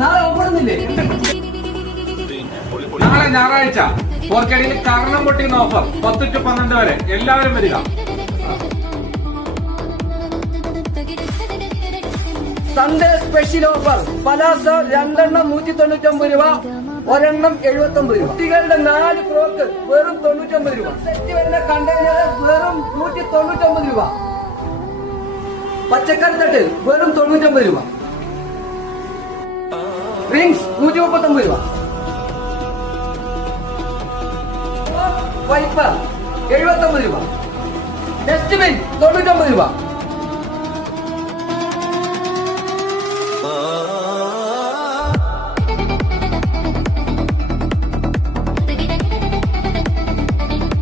നാളെ ഓഫറുന്നില്ലേ നാളെ ഞായറാഴ്ച. ഓർക്കടിയിൽ കർണം പൊട്ടിയുന്ന ഓഫർ. പത്ത് ടു പന്ത്രണ്ട് വരെ. എല്ലാവരും വരിക. Sunday special offer. പലാസ രണ്ടെണ്ണം നൂറ്റി തൊണ്ണൂറ്റൊമ്പത് രൂപ ഒരെണ്ണം എഴുപത്തി ഒമ്പത് രൂപ. കുട്ടികളുടെ നാല് ഫ്രോക്ക് വെറും തൊണ്ണൂറ്റൊമ്പത് രൂപ. സെറ്റ് വരുന്ന കണ്ടെയ്നർ വെറും നൂറ്റി തൊണ്ണൂറ്റൊമ്പത് രൂപ. പച്ചക്കറി തട്ട് വെറും തൊണ്ണൂറ്റൊമ്പത് രൂപ. റിങ്സ് നൂറ്റി മുപ്പത്തൊമ്പത് രൂപ. വൈപ്പർ എഴുപത്തൊമ്പത് രൂപ. ഡസ്റ്റ്ബിൻ തൊണ്ണൂറ്റൊമ്പത് രൂപ.